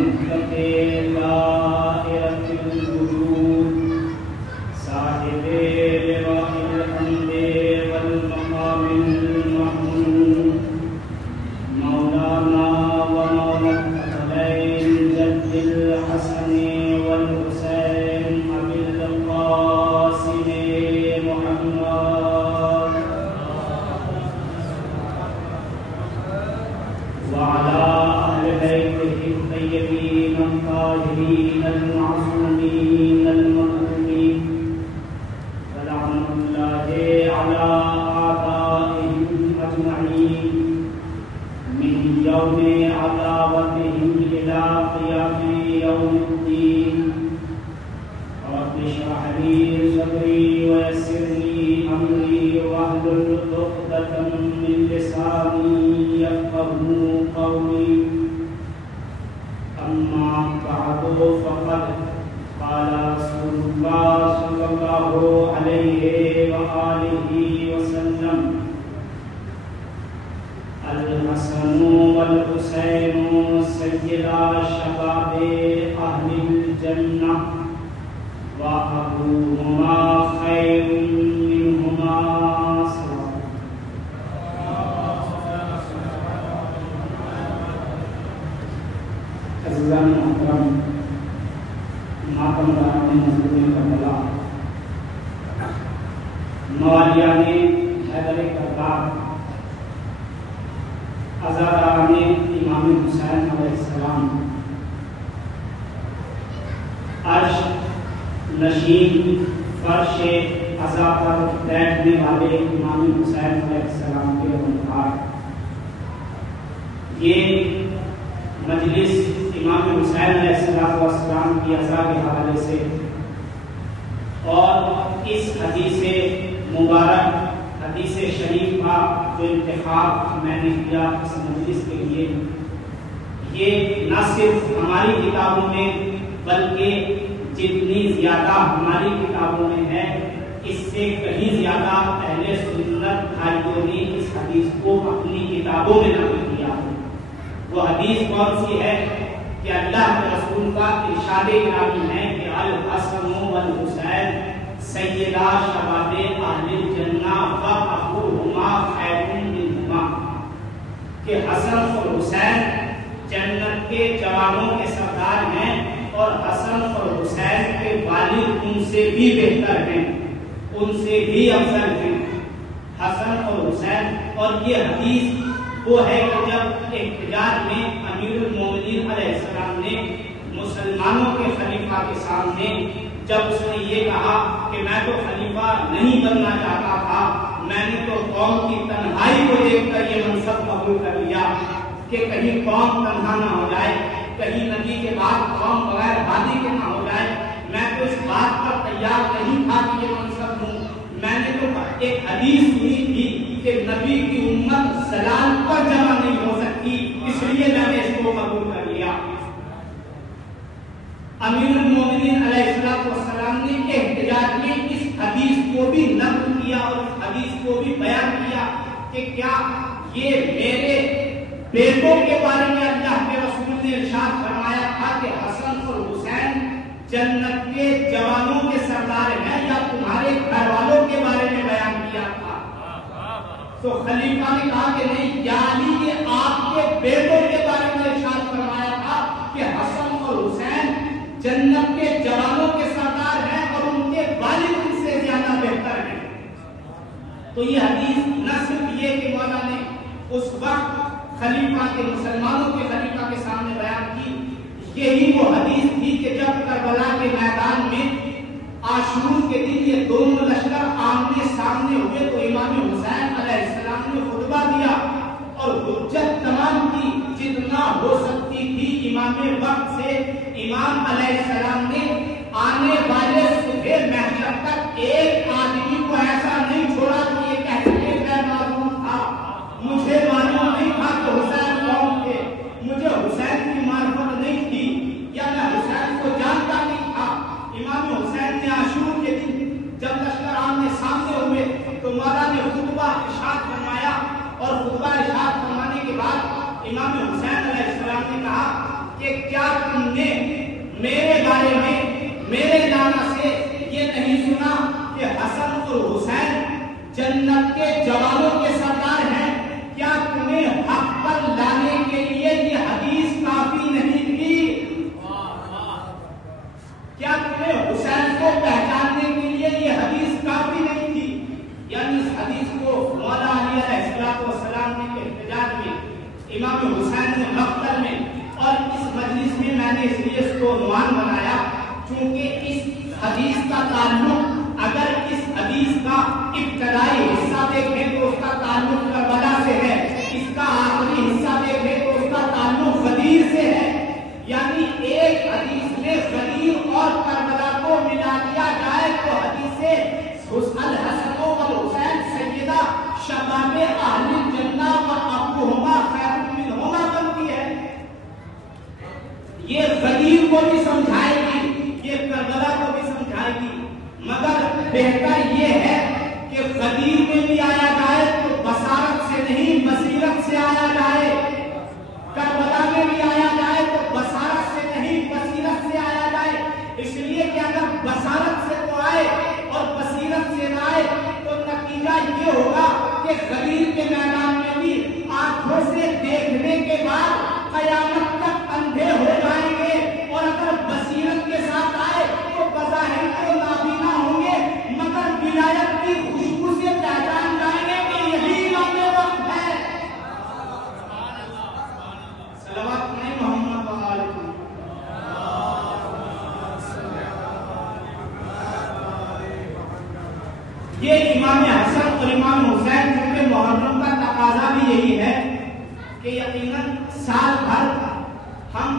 مطلق دائرۃ الوجود صاحب لواء الحمد والمقام المحمود مولانا ومولا الثقلین جد الحسن والحسین ابی القاسم محمد وعلى أهل بيته الطيبين الطاهرين المعصومين المظلومين ولعنة الله على أعدائهم أجمعين من يوم عداوتهم إلى قيام يوم الدين رب اشرح لي صدري ويسر لي أمري واحلل عقدة من لساني يفقهوا قولي أما بعد فقد قال رسول الله صلى الله عليه وآله وسلم الحسن والحسين سيدا شباب أهل الجنة وأبوهما خير منهما صلاة عزیزان محترم ماتم داران مظلوم کربلا موالیان حیدر کربلا عزاداران امام حسین علیہ السلام عرش نشین فرش عزا پر بیٹھنے والے امام حسین علیہ السلام کے ممتاز یہ مجلس امام حسین علیہ السلام کی عزا کے حوالے سے اور اس حدیث مبارک حدیث شریف کا جو انتخاب میں نے کیا اس مجلس کے لیے یہ نہ صرف ہماری کتابوں میں بلکہ جتنی زیادہ ہماری کتابوں میں ہے اس سے کہیں زیادہ اہل سنت بھائیوں نے اس حدیث کو اپنی کتابوں میں نقل کیا ہے۔ وہ حدیث کون سی ہے کہ اللہ کے رسول کا ارشاد گرامی ہے کہ الحسن والحسین سیدا شباب اہل الجنہ وابوہما خیر منہما کہ حسن اور حسین جنت کے جوانوں کے سردار ہیں اور حسن اور حسین کے والد ان سے بھی بہتر ہیں، ان سے بھی افضل ہیں حسن اور حسین۔ اور یہ حدیث وہ ہے کہ جب احتجاج میں امیر المومنین علیہ السلام نے مسلمانوں کے خلیفہ کے سامنے جب اس نے یہ کہا کہ میں تو خلیفہ نہیں بننا چاہتا تھا، میں نے تو قوم کی تنہائی کو دیکھ کر یہ منصب قبول کر لیا کہ کہیں قوم تنہا نہ ہو جائے، کہیں نبی کے بعد قوم بغیر ہادی کے نہ ہو جائے، میں تو اس بات پر تیار نہیں تھا کہ یہ منصب ہوں۔ میں نے تو ایک حدیث سنی تھی کہ نبی کی امت زلال پر جمع نہیں ہو سکتی، اس لیے میں نے اس کو قبول کر لیا۔ امیر المومنین علیہ السلام نے احتجاج میں اس حدیث کو بھی نقل کیا اور اس حدیث کو بھی بیان کیا کہ کیا یہ میرے بیٹوں کے بارے میں اللہ کے رسول نے ارشاد فرمایا تھا کہ حسن اور حسین جنت کے جوانوں کے سردار ہیں، یا تمہارے گھر والوں کے بارے میں بیان کیا تھا؟ تو خلیفہ نے کہا کہ نہیں، یعنی یہ آپ کے بیٹوں کے بارے میں ارشاد فرمایا تھا کہ حسن اور حسین جنت کے جوانوں کے سردار ہیں اور ان کے والد ان سے زیادہ بہتر ہیں۔ تو یہ حدیث نہ صرف یہ کہ مولا نے اس وقت خلیفہ کے مسلمانوں کے خلیفہ کے سامنے بیان کی، یہی وہ حدیث تھی کہ جب کربلا کے میدان میں عاشور کے دن یہ دونوں لشکر آمنے سامنے ہوئے تو امام حسین علیہ السلام نے خطبہ دیا اور حجت تمام کی جتنا ہو سکتی تھی امام وقت سے۔ امام علیہ السلام نے آنے والے صبح محشر تک ایک آدمی کو ایسا نہیں چھوڑا کہ یہ کہہ سکے میں معلوم تھا، مجھے معلوم نہیں تھا کہ حسین کون تھے، مجھے حسین کی معرفت نہیں تھی، یا میں حسین کو جانتا نہیں تھا۔ امام حسین نے عاشور کے دن جب لشکر آمنے سامنے ہوئے تو مولا نے خطبہ ارشاد فرمایا، اور خطبہ ارشاد فرمانے کے بعد امام حسین علیہ السلام نے کہا کہ کیا تم میں نے اس لیے اس کو عنوان بنایا چونکہ اس حدیث کا تعلق، اگر اس حدیث کا ابتدائی حصہ دیکھیں تو اس کا تعلق کربلا سے ہے، اس کا آخری حصہ دیکھیں تو اس کا تعلق غدیر سے ہے، یعنی ایک حدیث میں غدیر اور کربلا کو ملا دیا جائے تو حدیث الحسن والحسین سیدہ شباب اہل الجنہ و ابوہما خیر منہما بنتی ہے۔ یہ غدیر کو بھی سمجھائے گی، یہ کربلا کو بھی سمجھائے گی، مگر بہتر یہ ہے کہ غدیر میں بھی آیا جائے تو بصارت سے نہیں بصیرت سے آیا جائے، کربلا میں بھی آیا جائے تو بصارت سے نہیں بصیرت سے آیا جائے، اس لیے کہ اگر بصارت سے تو آئے اور بصیرت سے نہ آئے تو نتیجہ یہ ہوگا کہ غدیر کے میدان میں بھی آنکھوں سے دیکھنے کے بعد قیامت تک اندھے ہو جائیں گے، اور اگر بصیرت کے ساتھ آئے تو بظاہر تو نابینا ہوں گے مگر ولایت کی خوشبو سے پہچان جائیں گے کہ یہی امام وقت ہے۔ صلوات پڑھیں محمد و آل محمد۔ یہ امام حسن اور امام حسین کیونکہ محرم کا تقاضا بھی یہی ہے کہ یقیناً سال بھر ہم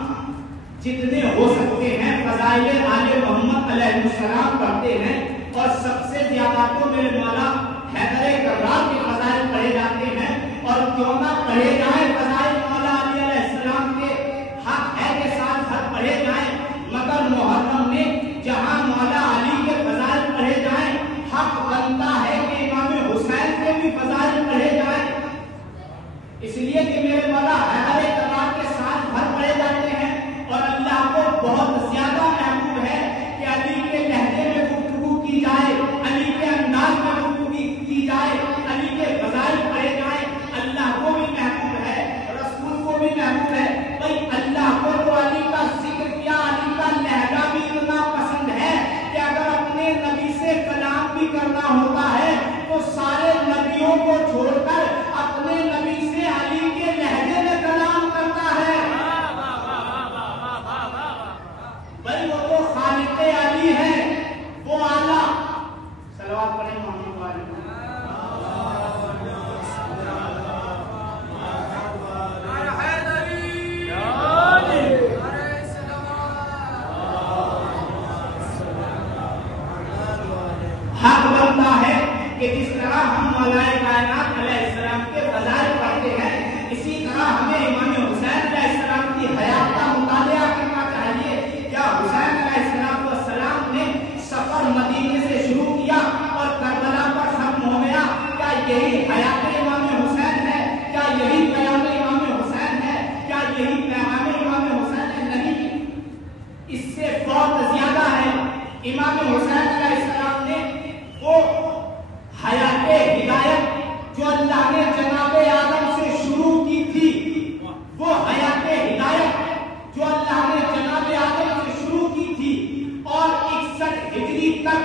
جتنے ہو سکتے ہیں فضائل آل محمد علیہ السلام پڑھتے ہیں، اور سب سے زیادہ تو میرے مولا حیدر کرار کے فضائل پڑھے جاتے ہیں، اور کیوں نہ پڑھے جائیں فضائل مولا علی علیہ السلام کے، حق ہے کہ سال بھر پڑھے جائیں، مگر محرم میں جہاں مولا علی کے فضائل پڑھے جائیں حق بنتا ہے کہ امام حسین کے بھی فضائل پڑھے جائیں، اس لیے کہ میرے مولا حیدر کرار کے سال بھر پڑھے جاتے ہیں، اور اللہ کو بہت زیادہ محبوب ہے کہ علی کے لہجے میں گفتگو کی جائے، علی کے انداز میں گفتگو کی جائے، علی کے فضائل پڑھے جائیں، اللہ کو بھی محبوب ہے، رسول کو بھی محبوب ہے۔ بھائی اللہ کو تو علی کا ذکر کیا، علی کا لہجہ بھی اتنا پسند ہے کہ اگر اپنے نبی سے کلام بھی کرنا ہوتا ہے تو سارے نبیوں کو چھوڑ کر اپنے نبی سے علی کے لہجے میں کلام کرتا ہے۔ بھائی وہ تو خالق علی ہے، وہ اعلیٰ۔ صلوات پڑھیں محمد علی۔ حق بنتا ہے کہ جس طرح ہم مولا کائنات علیہ السلام کے فضائل پڑھتے ہیں، اسی طرح ہمیں امام حسین علیہ السلام کی حیات کا مطالعہ کرنا چاہیے۔ کیا حسین علیہ السلام نے سفر مدینے سے شروع کیا اور کربلا پر ختم ہو گیا؟ کیا یہی حیات امام حسین ہے؟ کیا یہی پیام امام حسین ہے؟ کیا یہی پیغام امام حسین ہے؟ نہیں، اس سے بہت زیادہ ہے۔ امام حسین علیہ السلام نے وہ حیات ہدایت جو اللہ نے جناب آدم سے شروع کی تھی، وہ حیات ہدایت جو اللہ نے جناب آدم سے شروع کی تھی اور 61 ہجری تک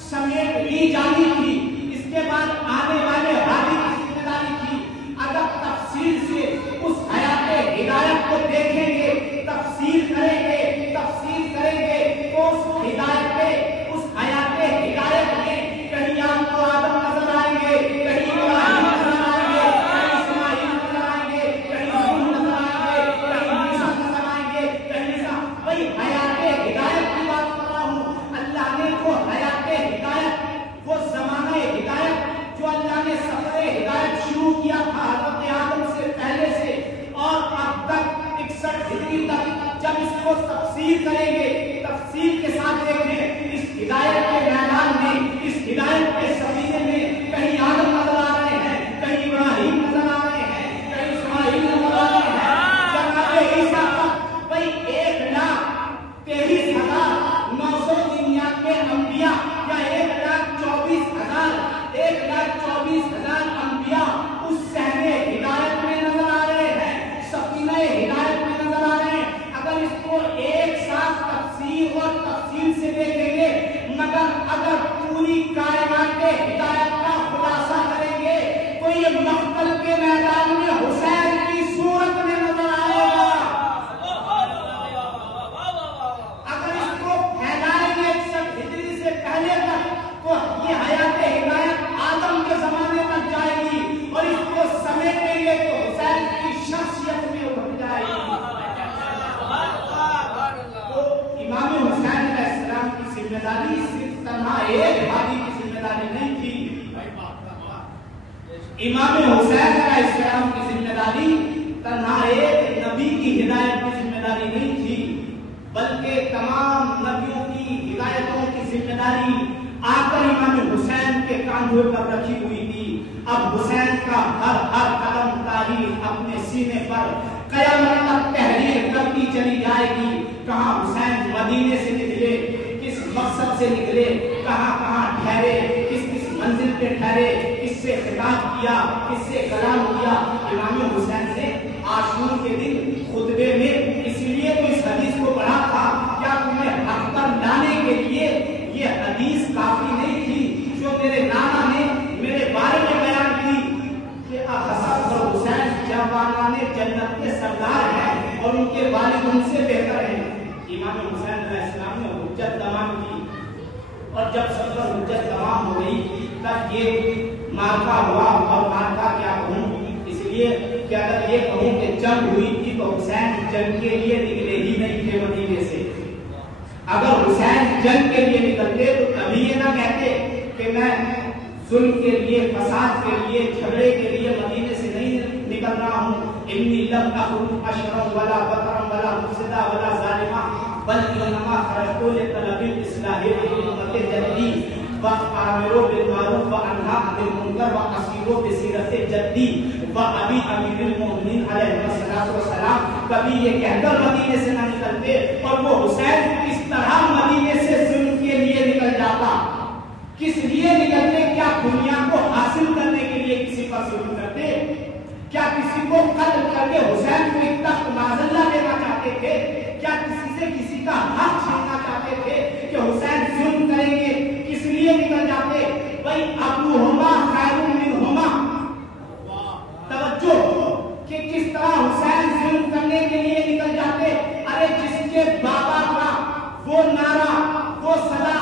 سمیٹ لی جانی تھی، اس کے بعد آنے والے ہادی کی ذمہ داری تھی۔ اگر تفصیل سے اس حیات ہدایت کو دیکھیں گے، تفصیل کریں گے تو اس ہدایت پہ، اس حیات ہدایت میں کہیں آپ کو آدم نظر آئیں گے، کہیں ابراہیم نظر آئیں گے، کہیں اسماعیل نظر آئیں گے، کہیں نوح نظر آئیں گے، کہیں موسیٰ نظر آئیں گے، کہیں وہی حیات ہدایت کی بات کر رہا ہوں۔ اللہ نے وہ حیات ہدایت، وہ زمانہ ہدایت جو اللہ نے سفر ہدایت شروع کیا تھا حضرت آدم سے پہلے سے اور اب تک 61 ہجری تک، جب اس کو تفسیر کریں گے، تفسیر کے ساتھ دیکھیں اس ہدایت کے میدان میں، اس ہدایت کے سفینے میں کہیں آدم نظر آ رہے ہیں، کہیں ابراہیم نظر آ رہے ہیں، کہیں اسماعیل نظر آ رہے ہیں، جناب عیسیٰ تک بھائی 1,23,999 انبیاء یا 1,24,000 انبیاء اس صحنے ہدایت میں نظر آ رہے ہیں، سفینہ ہدایت میں نظر آ رہے ہیں۔ اگر اس کو ایک ساتھ تفسیر اور تفصیل سے دیکھیں گے، مگر اگر پوری کائنات تنہا ایک ہادی کی ذمہ داری نہیں تھی. امام حسین علیہ السلام کی ذمہ داری تنہا ایک نبی کی ہدایت کی ذمہ داری نہیں تھی، بلکہ تمام نبیوں کی ہدایتوں کی ذمہ داری آ کر امام حسین کے کاندھے پر رکھی ہوئی تھی. اب حسین کا ہر قدم تاریخ اپنے سینے پر قیامت تک تحریر کرتی چلی جائے گی. کہاں حسین مدینے سے نکلے، کس مقصد سے نکلے، کہاں کہاں ٹھہرے، کس کس منزل پہ ٹھہرے، کس سے خطاب کیا، کس سے کلام کیا. امام حسین نے عاشور کے دن خطبے میں اس لیے تو اس حدیث کو پڑھا تھا، کیا تمہیں حق پر لانے کے لیے یہ حدیث کافی نہیں تھی جو میرے نانا نے میرے بارے میں بیان کی کہ حسن اور حسین جوانان جنت کے سردار ہیں اور ان کے والد ان سے بہتر ہیں. امام حسین علیہ السلام نے حجت تمام کی، اور جب سب پر حجت تمام ہو گئی تب یہ مارکا ہوا. اور مارکا کیا کہوں، اس لیے کہ اگر یہ کہوں کہ جنگ ہوئی تھی تو حسین جنگ کے لیے نکلے ہی نہیں تھے مدینے سے. اگر حسین جنگ کے لیے نکلتے تو کبھی یہ نہ کہتے کہ میں ظلم کے لیے، فساد کے لیے، جھگڑے کے لیے مدینے سے نہیں نکل رہا ہوں. انی لم اخرج اشرا ولا بطرا ولا مفسدا ولا ظالما بل انما خرجت لطلب الاصلاح لامه جدی وامر بالمعروف وانهى عن المنکر واسیر بسیرت جدی وابی امیر المؤمنین علیہ الصلوۃ والسلام. کبھی یہ کہہ کر مدینے سے نہ نکلتے اور وہ حسین اس طرح مدینے سے ظلم کے لیے نکل جاتا. کس لیے نکلتے؟ کیا دنیا کو حاصل کرنے کے لیے کسی پر ظلم کرتے؟ کیا کسی کو قتل کر کے حسین کو ایک تخت معزلہ دینا چاہتے تھے؟ کیا کسی سے کسی کا حق چھیننا چاہتے تھے کہ حسین ظلم کریں گے؟ کس لیے نکل جاتے؟ بھائی ابوہما خیر منہما. توجہ کہ کس طرح حسین ظلم کرنے کے لیے نکل جاتے. ارے جس کے بابا کا وہ نعرہ، وہ صدا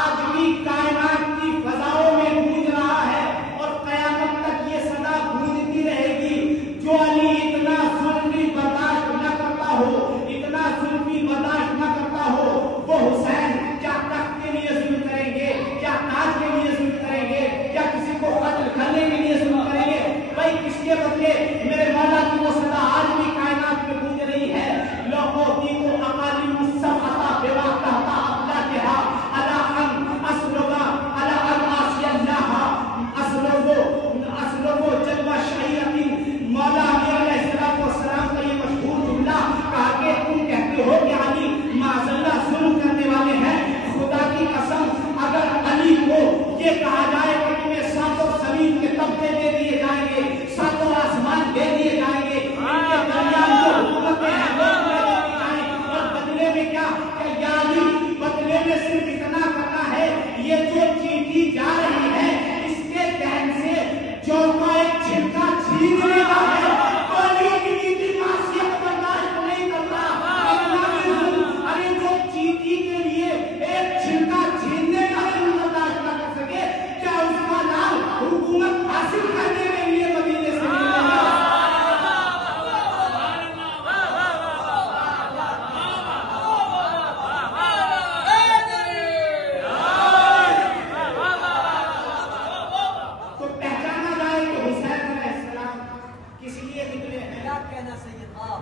آج بھی کائنات کی فضاؤں میں گونج رہا ہے اور قیامت تک یہ صدا گونجتی رہے گی. جو علی اتنا ظلم بھی برداشت نہ کرتا ہو، اتنا ظلم بھی برداشت نہ کرتا ہو، وہ حسین کیا تخت کے لیے ظلم کریں گے؟ کیا تاج کے لیے ظلم کریں گے؟ کیا کسی کو قتل کرنے کے لیے ظلم کریں گے؟ بھائی کس کے بدلے میرے مولا کی وہ صدا آج بھی کائنات میں گونج رہی ہے. لوگوں کی کو اقالیم السبعۃ بما کہتا اپنا کہا الا ان اسلوبا الا ان آسی اللہ اسلوبو جلوہ شعیرتی. مولا علیہ السلام کا یہ مشہور جملہ کہا کہ تم کہتے ہو کہ علی معذلہ ظلم کرنے والے ہیں. خدا کی قسم اگر علی کو یہ کہا جائے کہ تمہیں ساتوں زمین کے طبقے دے دیے جائیں گے، ساتوں آسمان دے دیے جائیں گے، ان کے درمیان جو حکومتیں ہیں وہ دے دی جائیں، اور بدلے میں کیا کہ یا علی بدلے میں صرف اتنا کرنا ہے، یہ جو چیٹی جا رہی ہے اس کے دہن سے جو کا ایک چھلکا چھین لینا ہے. ارے جو چیٹی کے لیے ایک چھلکا چھیننے کا برداشت نہ کر سکے، کیا اس کا نام حکومت حاصل کرنے کے لیے مدینے سے تو پہچانا جائے کہ حسین علیہ السلام کس لیے نکلے ہیں.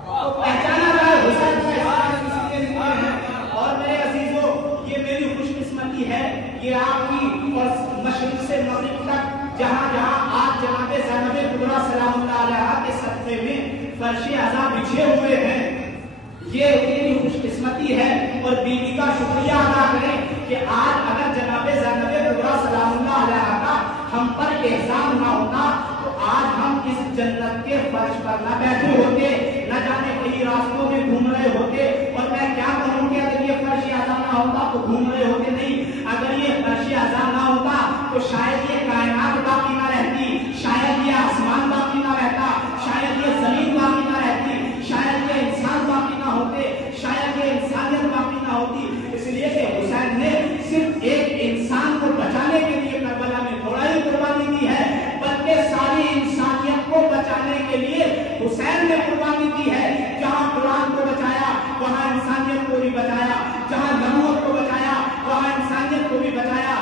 تو پہچانا جائے حسین علیہ السلام کس لیے نکلے ہیں. اور میرے عزیزو یہ میری خوش قسمتی ہے، یہ آپ کی اور مشرق سے مغرب تک جہاں جہاں آج جناب زینب کبریٰ سلام اللہ علیہا کے صدقے میں فرش عزا بچھے ہوئے ہیں، یہ میری خوش قسمتی ہے. اور بیوی کا شکریہ ادا کریں کہ آج اگر جناب زینب کبریٰ سلام اللہ علیہا کا ہم پر احسان نہ ہوتا تو آج ہم اس جنت کے فرش پر نہ بیٹھے ہوتے، نہ جانے کئی راستوں میں گھوم رہے ہوتے. اور میں کیا کہوں کہ اگر یہ فرش عزا نہ ہوتا تو گھوم رہے ہوتے نہیں، اگر یہ فرش عزا نہ ہوتا تو شاید یہ کائنات باقی نہ رہتی، شاید یہ آسمان باقی نہ رہتا، شاید یہ زمین باقی نہ رہتی، شاید یہ انسان باقی نہ ہوتے، شاید یہ انسانیت باقی نہ ہوتی. اس لیے کہ حسین نے صرف ایک انسان کو بچانے کے لیے کربلا میں تھوڑا ہی قربانی دی ہے، بلکہ ساری انسانیت کو بچانے کے لیے حسین نے قربانی دی ہے. جہاں قرآن کو بچایا وہاں انسانیت کو بھی بچایا، جہاں نبوت کو بچایا وہاں انسانیت کو بھی بچایا.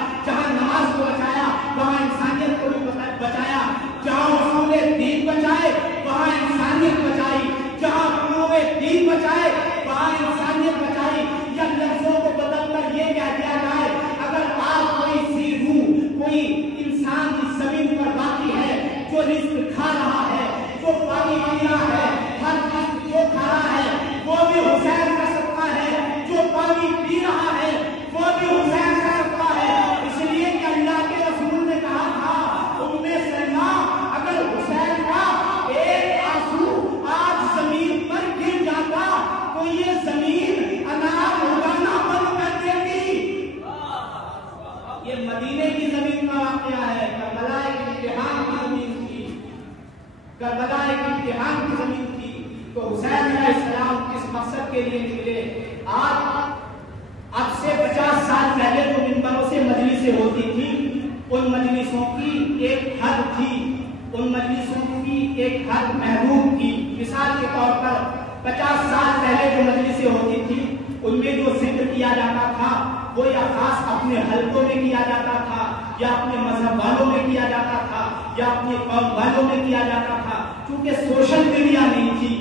ان مجلسوں کی ایک حد تھی، ان مجلسوں کی ایک حد محدود تھی. مثال کے طور پر 50 سال پہلے جو مجلسیں ہوتی تھی ان میں جو ذکر کیا جاتا تھا وہ یا خاص اپنے حلقوں میں کیا جاتا تھا، یا اپنے مذہب والوں میں کیا جاتا تھا، یا اپنے قوم والوں میں کیا جاتا تھا. کیونکہ سوشل میڈیا نہیں تھی،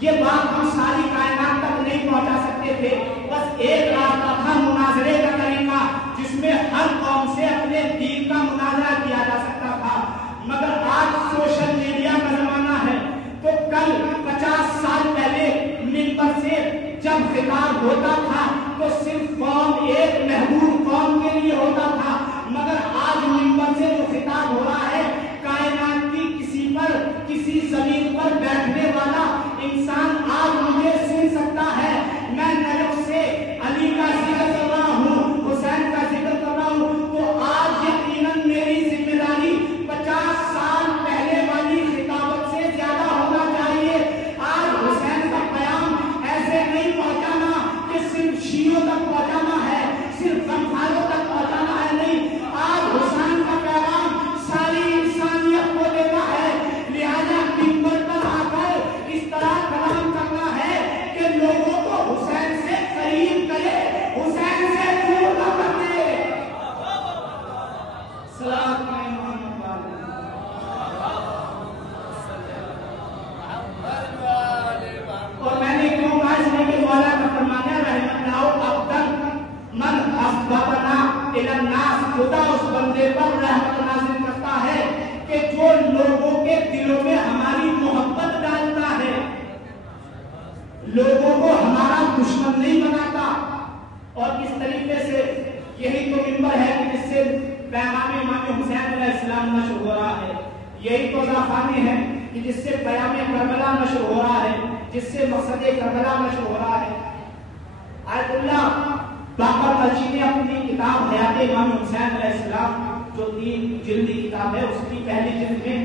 یہ بات ہم ساری کائنات تک نہیں پہنچا سکتے تھے. بس ایک راستہ تھا مناظرے کا طریقہ جس میں ہر قوم سے اپنے دین کا مناظرہ کیا جا سکتا تھا. مگر آج سوشل میڈیا کا زمانہ ہے، تو کل 50 سال پہلے منبر سے جب خطاب ہوتا تھا تو صرف قوم، ایک محدود قوم کے لیے ہوتا تھا. مگر آج منبر سے جو خطاب ہو رہا ہے کائنات کی کسی پر، کسی زمین پر بیٹھنے والا انسان آج مجھے سن سکتا ہے. میں نجف سے علی کا ذکر کر رہا ہوں، حسین کا ذکر کر رہا ہوں، تو آج یقیناً میری ذمہ داری 50 سال پہلے والی خطابت سے زیادہ ہونا چاہیے. آج حسین کا پیام ایسے نہیں پہنچانا کہ صرف شیعوں تک پہنچانا ہے، صرف غمخاروں تک پہنچانا ہے، نہیں. آج حسین کا پیغام ساری انسانیت کو دیتا ہے. لہذا منبر پر آ کر اس طرح کلام کرنا ہے کہ لوگوں کو حسین سے قریب کرے، حسین سے دور نہ کر دے. صلوات محمد اور میں نے کیوں کہا اس لیے کہ مولا کا فرمانا رحمت اللہ ابدن من احببنا الی الناس، خدا اس بندے پر رحمت نازل کرتا ہے کہ جو لوگوں کے دلوں میں ہماری محبت ڈالتا ہے، لوگوں کو ہمارا دشمن نہیں بناتا. اور کس طریقے سے یہی تو منبر ہے کہ جس سے پیغام امام حسین علیہ السلام نشر ہو رہا ہے. یہی تو ذاخانے ہیں کہ جس سے پیام کربلا نشر ہو رہا ہے، جس سے مقصد کربلا نشر ہو رہا ہے. آیت اللہ باقر قلچی نے اپنی کتاب حیات امام حسین علیہ السلام جو 3 جلدی کتاب ہے اس کی پہلی جلد میں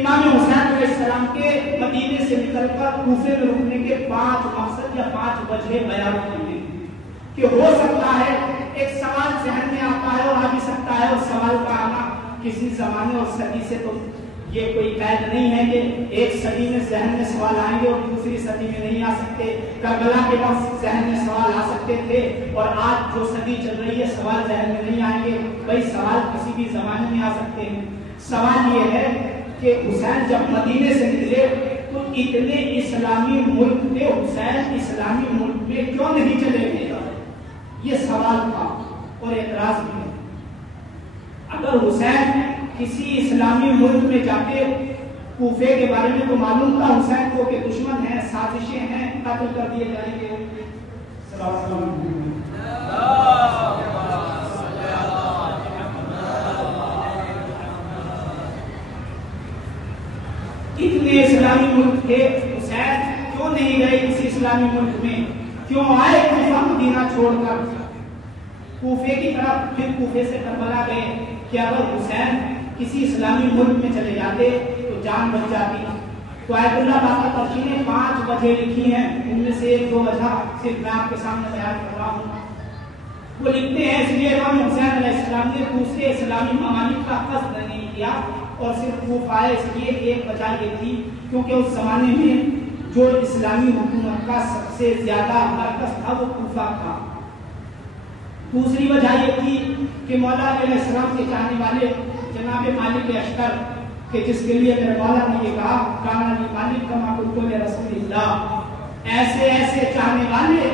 امام حسین علیہ السلام کے مدینے سے نکل کر کوفے میں رکنے کے 5 مقصد یا 5 وجہ بیان کی ہیں کہ ہو سکتا ہے ایک سوال ذہن میں آتا ہے اور آ بھی سکتا ہے، اور سوال کا آنا کسی زمانے اور صدی سے تو یہ کوئی قید نہیں ہے کہ ایک صدی میں ذہن میں سوال آئیں گے اور دوسری صدی میں نہیں آ سکتے. کربلا کے وقت ذہن میں سوال آ سکتے تھے اور آج جو صدی چل رہی ہے سوال ذہن میں نہیں آئیں گے. بھائی سوال کسی بھی زمانے میں آ سکتے ہیں. سوال یہ ہے کہ حسین جب مدینے سے نکلے تو اتنے اسلامی ملک تھے، حسین اسلامی ملک میں کیوں نہیں چلے گئے؟ یہ سوال تھا اور اعتراض بھی ہے. اگر حسین کسی اسلامی ملک میں جاتے کوفے کے بارے میں تو معلوم تھا حسین کو کہ دشمن ہیں، سازشیں ہیں، قتل کر دیے جائیں گے. اتنے اسلامی ملک تھے، حسین کیوں نہیں گئے کسی اسلامی ملک میں؟ کیوں آئے کوفہ مدینہ چھوڑ کر کوفے کی طرف، پھر کوفے سے کربلا گئے؟ کہ اگر حسین کسی اسلامی ملک میں چلے جاتے تو جان بچ جاتی. تو آیت اللہ باقر قلچی نے 5 وجہ لکھی ہیں، ان میں سے 1-2 وجہ صرف میں آپ کے سامنے بیان کر رہا ہوں. وہ لکھتے ہیں اس لیے امام حسین علیہ السلام نے دوسرے اسلامی ممالک کا قصد نہیں کیا اور صرف کوفہ آئے. اس لیے ایک وجہ یہ تھی کیونکہ اس زمانے میں جو اسلامی حکومت کا سب سے زیادہ مرکز تھا وہ کوفہ تھا. دوسری وجہ یہ تھی کہ مولا علیہ السلام کے چاہنے والے جناب مالک اشتر کہ جس کے لیے میرے مولا نے یہ کہا کانا علی مالک کما قلت لرسول اللہ، ایسے ایسے چاہنے والے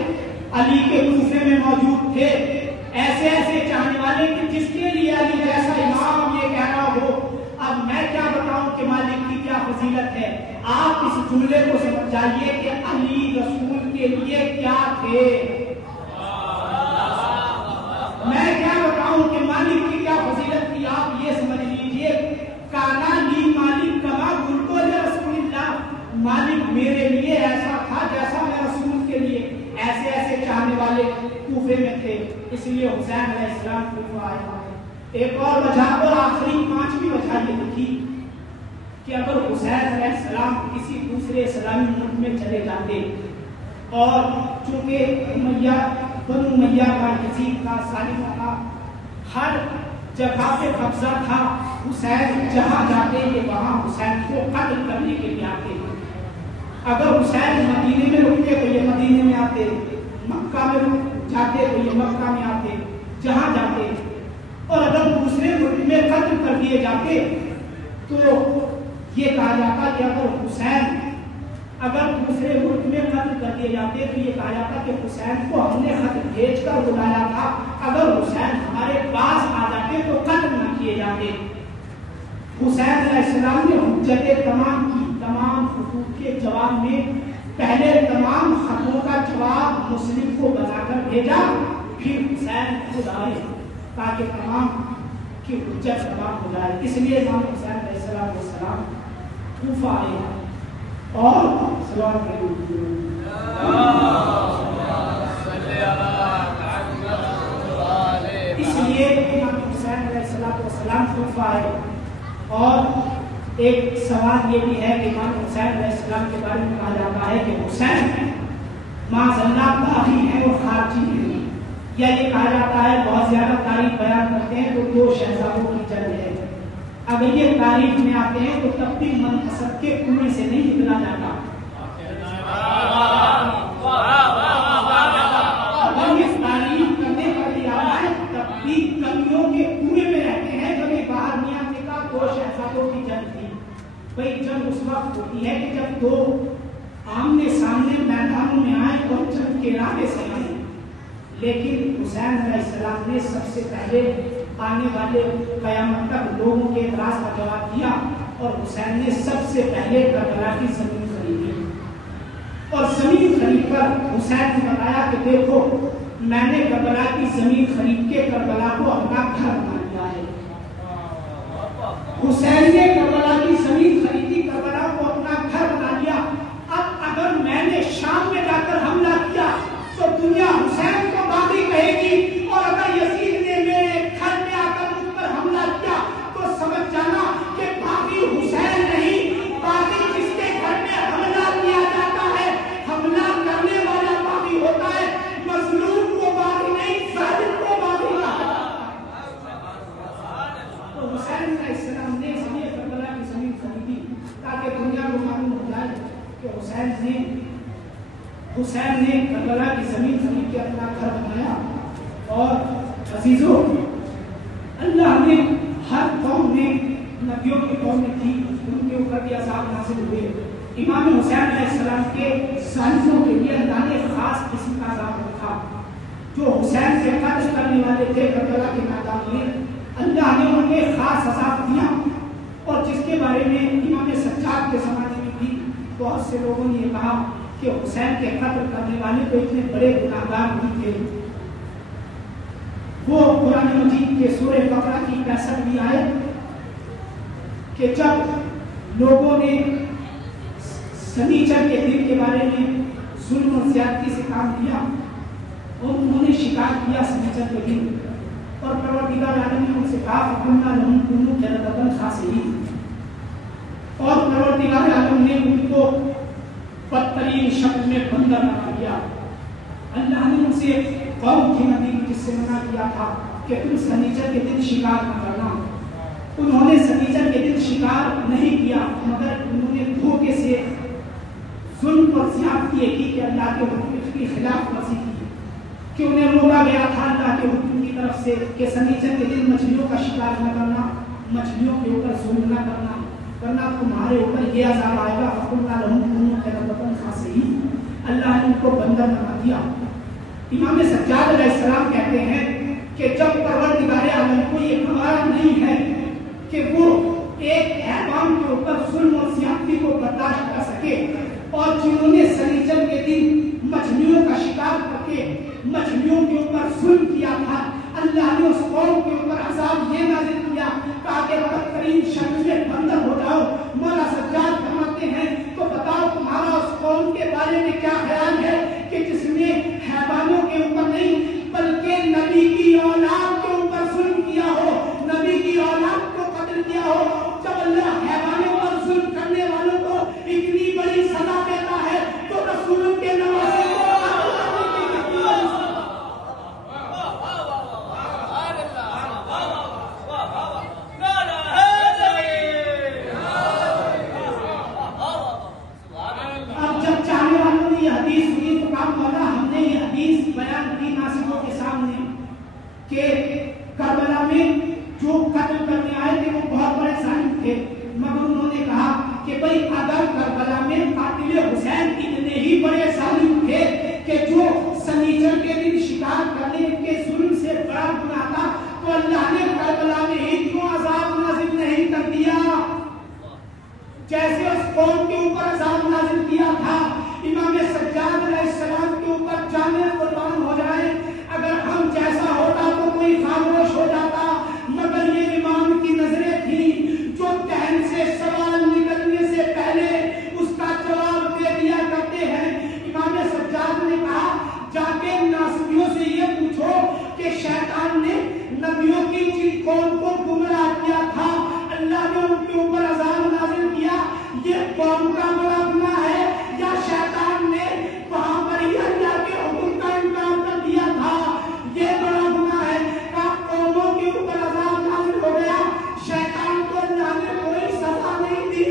علی کے کوفے میں موجود تھے، ایسے ایسے چاہنے والے کہ جس کے لیے علی جیسا امام یہ کہہ رہا ہو. اب میں کیا بتاؤں کہ مالک کی کیا فضیلت ہے. آپ اس جملے کو سمجھ جائیے کہ علی رسول کے لیے کیا تھے. میں کیا بتاؤں کہ مالک کی کیا فضیلت تھی. آپ یہ سمجھ لیجئے کانا لی مالک کما قلت لرسول اللہ، مالک میرے لیے ایسا تھا جیسا میں رسول کے لیے. ایسے ایسے چاہنے والے کوفے میں تھے، اس لیے حسین علیہ السلام کوفہ آئے. ایک اور وجہ اور آخری 5ویں وجہ یہ تھی کہ اگر حسین علیہ السلام کسی دوسرے اسلامی ملک میں چلے جاتے اور چونکہ بنو امیہ کا، یزید کا، سالم کا ہر جگہ پہ قبضہ تھا، حسین جہاں جاتے کہ وہاں حسین کو قتل کرنے کے لیے آتے. اگر حسین مدینے میں رکتے تو یہ مدینے میں آتے، مکہ میں جاتے تو یہ مکہ میں آتے، جہاں جاتے. اور اگر دوسرے ملک میں قتل کر دیے جاتے تو یہ کہا جاتا کہ اگر دوسرے ملک میں قتل کر دیے جاتے تو یہ کہا جاتا کہ حسین کو ہم نے خط بھیج کر بلایا تھا، اگر حسین ہمارے پاس آ جاتے تو قتل نہ کیے جاتے. حسین علیہ السلام نے حجت تمام کی، تمام خطوط کے جواب میں پہلے تمام خطوں کا جواب مسلم کو بنا کر بھیجا، پھر حسین خود آئے تاکہ تمام کی حجت تمام ہو جائے. اس لیے امام حسین علیہ السلام کوفہ آئے اور سلام اس لیے امام حسین علیہ السلام کوفہ آئے. اور ایک سوال یہ بھی ہے کہ امام حسین علیہ السلام کے بارے میں کہا جاتا ہے کہ حسین معاذ اللہ باغی ہے اور خارجی ہے، یا یہ کہا جاتا ہے بہت زیادہ تاریخ بیان کرتے ہیں تو 2 شہزادوں کی جنگ ہے. اگر یہ تاریخ میں آتے ہیں تو تب بھی منتصب کے کنویں سے نہیں نکلا جاتا. اگر یہ تاریخ کرنے پر بھی آتا ہے تب بھی کمیوں کے کنویں میں رہتے ہیں. جب یہ باہر نہیں آنے کا 2 شہزادوں کی جنگ تھی. بھائی جنگ اس وقت ہوتی ہے کہ جب 2 آمنے سامنے میدانوں میں آئے اور جنگ کے ارادے سے آئے. لیکن حسین علیہ السلام نے سب سے پہلے آنے والے قیامت تک لوگوں کے اعتراض کا جواب دیا اور حسین نے سب سے پہلے کربلا کی زمین خریدی. اور زمین خرید کر حسین نے بتایا کہ دیکھو میں نے کربلا کی زمین خرید کے کربلا کو اپنا گھر بنا لیا ہے. حسین نے کربلا کی زمین خریدی، کربلا کو اپنا گھر بنا لیا. اب اگر میں نے شام میں جا کر حملہ کیا تو دنیا حسین کو باغی کہے گی، اور اگر یزید نے میرے گھر میں آ کر مجھ پر حملہ کیا تو سمجھ جانا کہ باغی حسین نہیں، باغی جس کے گھر میں حملہ کیا جاتا ہے، حملہ کرنے والا باغی ہوتا ہے، مظلوم کو باغی نہیں، ظالم کو باغی کہا. تو حسین علیہ السلام نے اس لیے کربلا کی زمین خریدی تاکہ دنیا کو معلوم ہو جائے کہ حسین نے کربلا کی زمین خرید کے اپنا گھر بنایا. اور عزیزوں، اللہ نے ہر قوم میں، نبیوں کی قوم میں تھی، ان کے اوپر بھی عذاب نازل ہوئے. امام حسین علیہ السلام کے سالسوں کے لیے اللہ نے خاص قسم کا عذاب رکھا. جو حسین سے قتل کرنے والے تھے کربلا کے میدان میں، اللہ نے ان کے خاص عذاب دیا. اور جس کے بارے میں امام سجاد کے زمانے میں بھی بہت سے لوگوں نے یہ کہا کہ حسین کے قتل کرنے والے تو اتنے بڑے گناہگار نہیں تھے. وہ قرآن مجید کے سورہ بقرہ کی 65ویں آیت کہ جب لوگوں نے سنیچر کے دن کے بارے میں ظلم اور زیادتی سے کام کیا اور انہوں نے شکار کیا سنیچر کے دن، اور پروردگار عالم نے ان سے کہا فَقُلْنَا لَهُمْ كُونُوا قِرَدَةً خَاسِئِينَ. اور پروردگار عالم نے ان کو بدترین شکل میں بندر بنا دیا. اللہ نے ان سے قوم کی نبی جس سے منع کیا تھا کہ تم سنیچر کے دن شکار نہ کرنا. انہوں نے سنیچر کے دن شکار نہیں کیا، مگر انہوں نے دھوکے سے ظلم اور زیادتی کی کہ اللہ کے حکم کی خلاف ورزی کی، کہ انہیں روکا گیا تھا اللہ کے حکم کی طرف سے کہ سنیچر کے دن مچھلیوں کا شکار نہ کرنا، مچھلیوں کے اوپر ظلم نہ کرنا، ورنہ تمہارے اوپر یہ عذاب آئے گا. فَقُلْنَا لَهُمْ كُونُوا قِرَدَةً خَاسِئِينَ. اللہ نے ان کو بندر بنا دیا. امام سجاد علیہ السلام کہتے ہیں کہ جب پروردگار عالم کو یہ گوارا نہیں ہے کہ وہ ایک حیوان کے اوپر ظلم اور زیادتی کو برداشت کر سکے، اور جنہوں نے سنیچر کے دن مچھلیوں کا شکار کر کے مچھلیوں کے اوپر ظلم کیا تھا، اللہ نے اس قوم کے اوپر عذاب یہ نازل کیا تاکہ بدترین شکل میں بندر ہو جاؤ. مولا سجاد فرماتے ہیں تو بتاؤ تمہارا اس قوم کے بارے میں کیا خیال ہے کہ جس نے حیوانوں کے اوپر نہیں بلکہ نبی کی اولاد کے اوپر ظلم کیا ہو، نبی کی اولاد کو قتل کیا ہو. جب اللہ حیوانوں پر ظلم کرنے والوں کو اتنی بڑی سزا دیتا ہے تو رسولوں کے نواسے کو کہ کربلا میں جو قتل کرنے آئے تھے وہ بہت بڑے ظالم تھے، مگر انہوں نے کہا کہ بھئی اگر کربلا میں قاتل حسین اتنے ہی بڑے ظالم تھے کہ جو سنیچر کے دن شکار کرنے کے ظلم سے بڑا گناہ تھا، تو اللہ نے کربلا میں ہی کیوں عذاب نازل نہیں کر دیا جیسے اس قوم کے اوپر عذاب نازل کیا تھا؟ امام سجاد علیہ السلام کے اوپر جانے قربان ہو جائے، اگر ہم جیسا ہوتا تو کوئی خاموش ہو جاتا، مگر یہ امام کی نظریں تھیں جو دہن سے سوال نکلنے سے پہلے اس کا جواب دے دیا کرتے ہیں۔ امام سجاد نے کہا جا کے ناصبیوں سے یہ پوچھو کہ شیطان نے نبیوں کی جن قوم کو گمراہ کیا تھا اللہ نے ان کے اوپر عذاب نازل کیا، یہ قوم کا بڑا گناہ ہے یا شیطان نے وہاں پر ہی اللہ کے حکم کا انکار کر دیا تھا؟ یہ بڑا گناہ ہے۔ قوموں کے اوپر عذاب نازل ہو گیا، شیطان کو اللہ نے کوئی سزا نہیں دی۔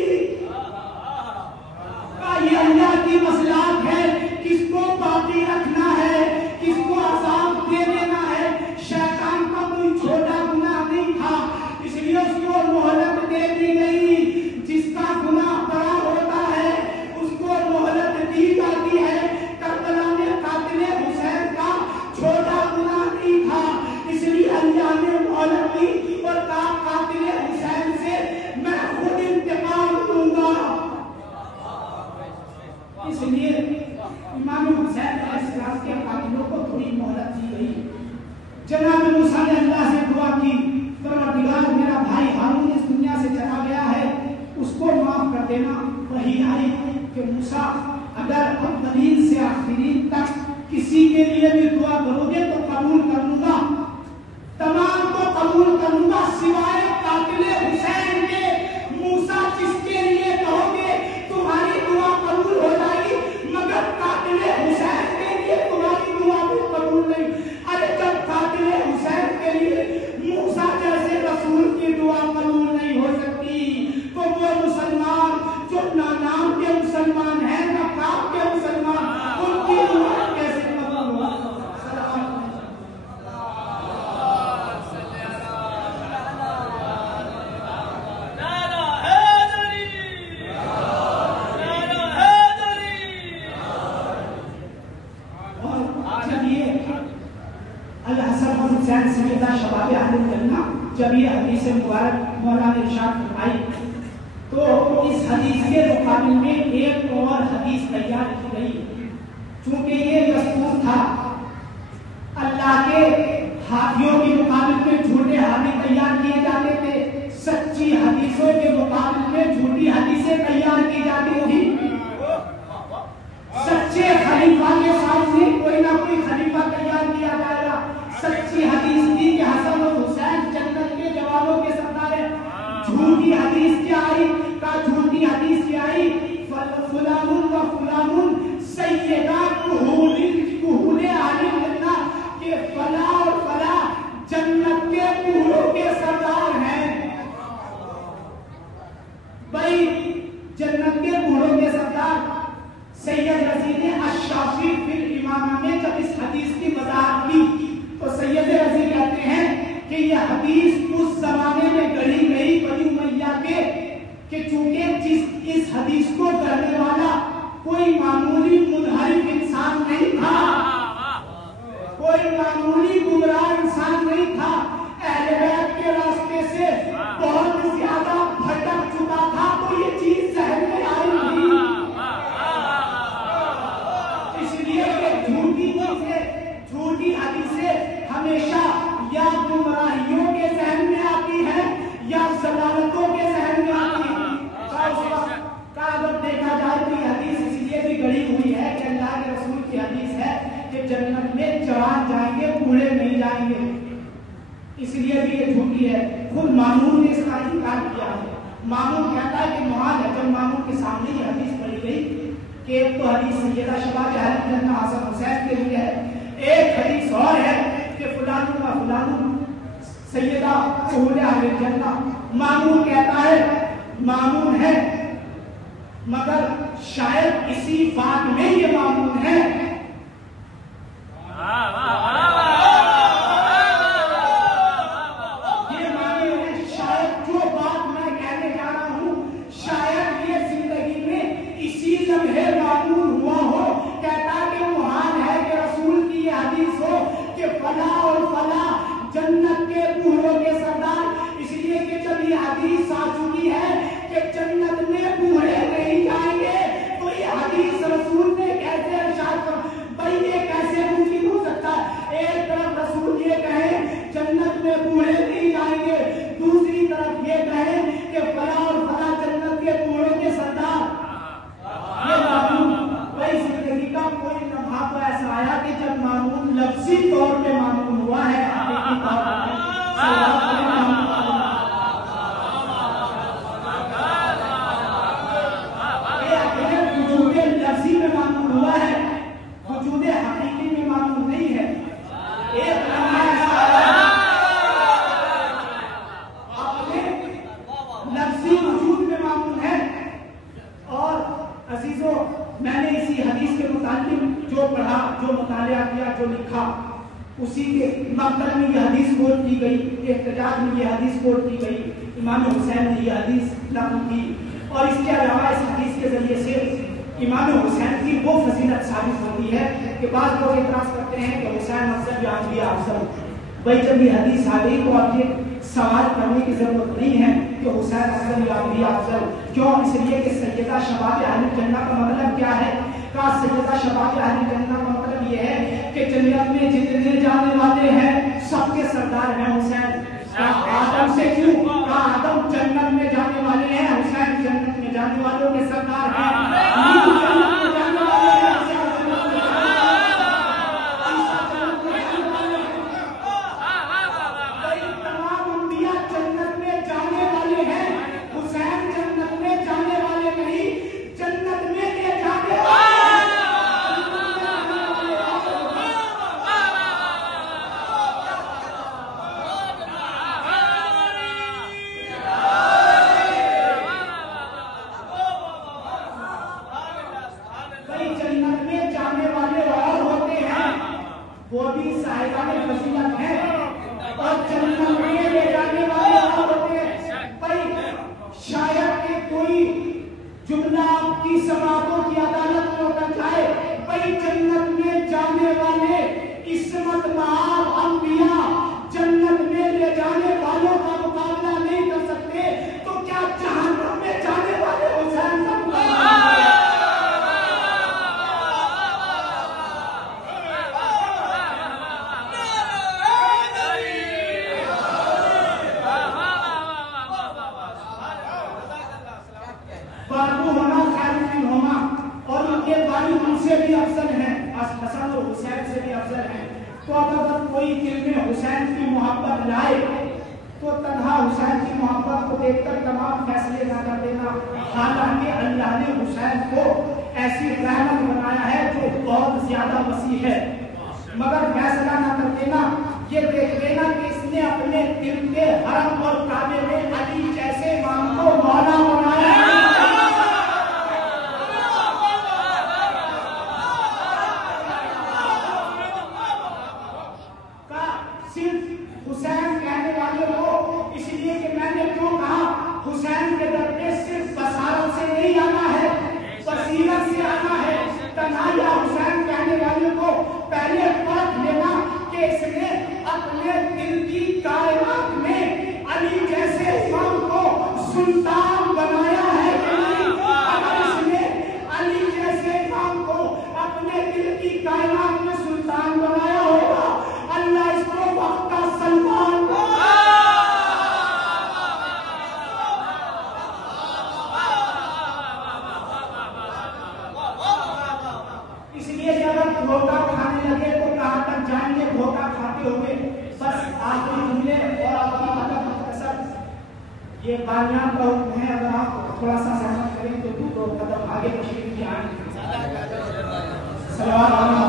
یہ اللہ کی مصلحت ہے، کس کو باقی رکھنا ہے، کس کو عذاب دے دینا ہے۔ شیطان کا کوئی چھوٹا گناہ نہیں تھا، اس لیے اس کو مہلت دے دی گئی۔ جس کا گناہ بڑا ہوتا ہے اس کو مہلت دی جاتی ہے۔ کربلا میں قاتل حسین کا چھوٹا گناہ نہیں تھا، اس لیے اللہ نے مہلت دی اور کہا قاتل حسین سے میں خود انتقام دوں گا۔ اس لیے امام حسین علیہ السلام کے قاتلوں کو تھوڑی مہلت دی گئی۔ جناب موسیٰ نے اللہ سے دعا کی، پروردگار میرا بھائی ہارون اس دنیا سے چلا گیا ہے، اس کو معاف کر دینا۔ وحی آئی کہ موسیٰ اگر اولین سے آخرین تک کسی کے لیے بھی دعا کرو گے تو قبول کر لوں گا، تمام کو قبول کر لوں گا سوائے قاتل حسین کے۔ موسیٰ جس کے لیے کہو گے تمہاری دعا قبول ہو جائے گی، مگر قاتل حسین کے لیے تمہاری دعا بھی قبول نہیں۔ ارے جب قاتل حسین کے لیے موسیٰ جیسے رسول کی دعا قبول نہیں ہو سکتی تو وہ مسلمان جو نہ نام کے مسلمان ہیں نہ کام کے مسلمان، ان کی دعا کیسے قبول ہو؟ جب یہ حدیث مبارک مولا نے ارشاد فرمائی تو اس حدیث کے مقابل میں ایک اور حدیث تیار کی گئی، چونکہ یہ دستور تھا اللہ کے ہاتھیوں کے مقابل میں جھوٹے ہاتھی تیار کیے جاتے تھے، سچی حدیثوں کے مقابل میں جھوٹی حدیثیں تیار کی جاتی تھی۔ سچے خلیفہ کے سامنے کوئی نہ کوئی خلیفہ تیار کیا جائے گا۔ سچی حدیث تھی کہ حسن اور حسین جنت کے جوانوں کے سردار ہیں۔ جھوٹی حدیث کیا آئی؟ جھوٹی حدیث کیا آئی؟ فلان و فلان سیدہ کہول اہل جنہ، کہ فلاں اور فلاں جنت کے کہولوں کے سردار ہیں۔ بھائی جنت کے کہولوں کے سردار سید رضی نے الشافعی فی الامامہ میں جب اس حدیث کی وضاحت کی تو سید رضی کہتے ہیں کہ یہ حدیث اس زمانے میں گڑھی گئی بنی امیہ کے، کہ چونکہ اس حدیث کو کرنے والا کوئی معمولی منحرف انسان نہیں تھا، کوئی معمولی گمراہ انسان نہیں تھا، اہل بیت کے راستے سے بہت زیادہ بھٹک چکا تھا، تو یہ چیز ذہن میں آئی تھی۔ اس لیے کہ جھوٹی حدیثیں ہمیشہ یا گمراہیوں کے ذہن میں آتی ہے یا ضلالتوں کے ذہن میں آتی ہے۔ اگر دیکھا جائے تو یہ حدیث اس لیے بھی گڑھی ہوئی ہے کہ اللہ کے رسول کی حدیث ہے کہ جنت میں جوان جائیں گے بوڑھے نہیں جائیں گے، اس لیے بھی یہ جھوٹی ہے۔ خود مامون نے اس کا انکار کیا ہے۔ مامون کہتا ہے کہ معاذ ہے، جب مامون کے سامنے یہ حدیث پڑھی گئی کہ ایک تو حدیث سیدہ شباب اہل جنہ حسن حسین کے لیے ہے، ایک حدیث اور ہے کہ فلان و فلان سیدہ کہول اہل جنہ، مامون کہتا ہے مامون ہے، مگر شاید اسی بات میں یہ مامون ہے۔ لفظی طور پہ معلوم ہوا ہے، حقیقی طور پہ وجود لفظی میں معلوم ہوا ہے، وجود حقیقی میں معلوم نہیں ہے۔ ایک اپنے لفظی وجود میں معلوم ہے۔ اور عزیزوں، میں نے اسی حدیث کے متعلق جو پڑھا، جو مطالعہ کیا، جو لکھا، اسی کے مقتل میں یہ حدیث کوٹ کی گئی، احتجاج میں یہ حدیث کوٹ کی گئی، امام حسین نے یہ حدیث نقل کی، اور اس کے علاوہ اس حدیث کے ذریعے سے امام حسین کی وہ فضیلت ثابت ہوتی ہے کہ بعض لوگ اعتراض کرتے ہیں کہ حسین افضل یا انبیاء افضل۔ بھائی جب یہ حدیث آ گئی تو اب یہ سوال کرنے کی ضرورت نہیں ہے کہ حسین افضل یا انبیاء افضل کیوں، اس لیے کہ سیدہ شباب اہل جنہ کا مطلب کیا ہے؟ کا سیدہ شباب اہل جنہ کا مطلب یہ ہے کہ جنت میں جتنے جانے والے ہیں سب کے سردار ہیں حسین۔ آدم سے کیوں؟ آدم جنت میں جانے والے ہیں، حسین جنت میں جانے والوں کے سردار ہیں۔ یہ بانیان کا حکم ہے، اگر آپ تھوڑا سا سہمت کریں تو دو قدم آگے تشریف لے آئیں۔ صلوات علیہ